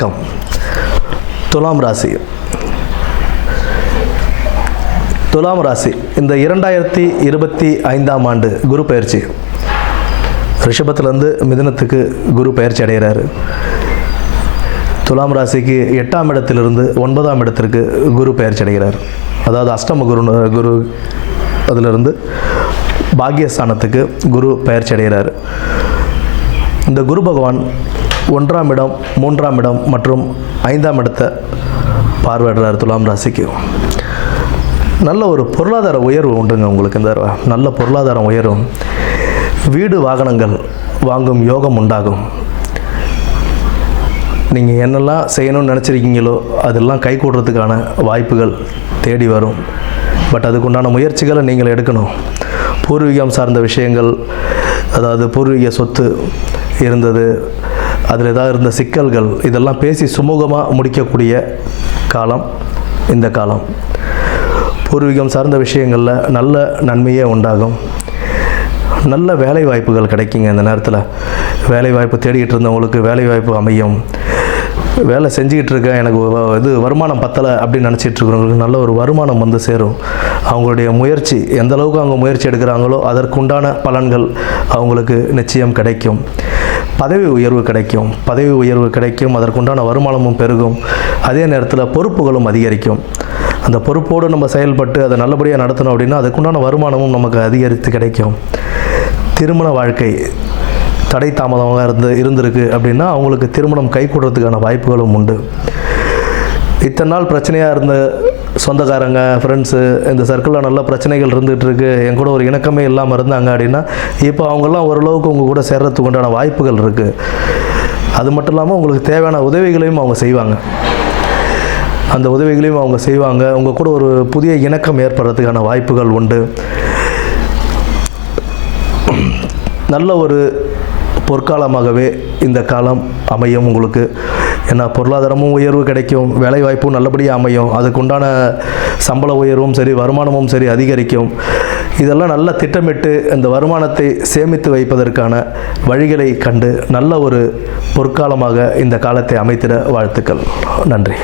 வணக்கம். துலாம் ராசி இந்த 2025ஆம் ஆண்டு குரு பயிற்சி ரிஷபத்திலேருந்து மிதுனத்துக்கு குரு பயிற்சி அடைகிறாரு. துலாம் ராசிக்கு 8ஆம் இடத்திலிருந்து 9ஆம் இடத்திற்கு குரு பயிற்சி அடைகிறார். அதாவது அஷ்டம குரு அதிலிருந்து பாக்கியஸ்தானத்துக்கு குரு பயிற்சி அடைகிறார். இந்த குரு பகவான் 1ஆம் இடம், 3ஆம் இடம் மற்றும் 5ஆம் இடத்தை பார்வையிடுறார். துலாம் ராசிக்கு நல்ல ஒரு பொருளாதார உயர்வு உண்டுங்க. உங்களுக்கு இந்த நல்ல பொருளாதாரம் உயரும். வீடு வாகனங்கள் வாங்கும் யோகம் உண்டாகும். நீங்கள் என்னெல்லாம் செய்யணும்னு நினச்சிருக்கீங்களோ அதெல்லாம் கை கூடுறதுக்கான வாய்ப்புகள் தேடி வரும். பட் அதுக்குண்டான முயற்சிகளை நீங்கள் எடுக்கணும். பூர்வீகம் சார்ந்த விஷயங்கள், அதாவது பூர்வீக சொத்து இருந்தது, அதில் ஏதாவது இருந்த சிக்கல்கள், இதெல்லாம் பேசி சுமூகமாக முடிக்கக்கூடிய காலம் இந்த காலம். பூர்வீகம் சார்ந்த விஷயங்களில் நல்ல நன்மையே உண்டாகும். நல்ல வேலை வாய்ப்புகள் கிடைக்குங்க. இந்த நேரத்தில் வேலை வாய்ப்பு தேடிக்கிட்டு இருந்தவங்களுக்கு வேலை வாய்ப்பு அமையும். வேலை செஞ்சுக்கிட்டு இருக்கேன், எனக்கு வருமானம் பத்தலை அப்படின்னு நினச்சிட்டு இருக்கிறவங்களுக்கு நல்ல ஒரு வருமானம் வந்து சேரும். அவங்களுடைய முயற்சி எந்த அளவுக்கு அவங்க முயற்சி எடுக்கிறாங்களோ அதற்குண்டான பலன்கள் அவங்களுக்கு நிச்சயம் கிடைக்கும். பதவி உயர்வு கிடைக்கும். அதற்குண்டான வருமானமும் பெருகும். அதே நேரத்தில் பொறுப்புகளும் அதிகரிக்கும். அந்த பொறுப்போடு நம்ம செயல்பட்டு அதை நல்லபடியாக நடத்தணும் அப்படின்னா அதுக்குண்டான வருமானமும் நமக்கு அதிகரித்து கிடைக்கும். திருமண வாழ்க்கை தடை தாமதமாக இருந்திருக்கு அப்படின்னா அவங்களுக்கு திருமணம் கை கூடுறதுக்கான வாய்ப்புகளும் உண்டு. இத்தனை நாள் பிரச்சனையாக இருந்த சொந்தக்காரங்க, ஃப்ரெண்ட்ஸு, இந்த சர்க்கிளில் நல்ல பிரச்சனைகள் இருந்துகிட்ருக்கு, என் கூட ஒரு இணக்கமே இல்லாமல் இருந்தாங்க அப்படின்னா இப்போ அவங்கெல்லாம் ஓரளவுக்கு உங்கள் கூட சேர்றதுக்கு உண்டான வாய்ப்புகள் இருக்குது. அது மட்டும் இல்லாமல் உங்களுக்கு தேவையான உதவிகளையும் அவங்க செய்வாங்க. அந்த உதவிகளையும் அவங்க செய்வாங்க. உங்கள் கூட ஒரு புதிய இணக்கம் ஏற்படுறதுக்கான வாய்ப்புகள் உண்டு. நல்ல ஒரு பொற்காலமாகவே இந்த காலம் அமையும் உங்களுக்கு. ஏன்னா பொருளாதாரமும் உயர்வு கிடைக்கும், வேலைவாய்ப்பும் நல்லபடியாக அமையும், அதுக்குண்டான சம்பள உயர்வும் சரி, வருமானமும் சரி அதிகரிக்கும். இதெல்லாம் நல்லா திட்டமிட்டு இந்த வருமானத்தை சேமித்து வைப்பதற்கான வழிகளை கண்டு நல்ல ஒரு பொற்காலமாக இந்த காலத்தை அமைத்திட வாழ்த்துக்கள். நன்றி.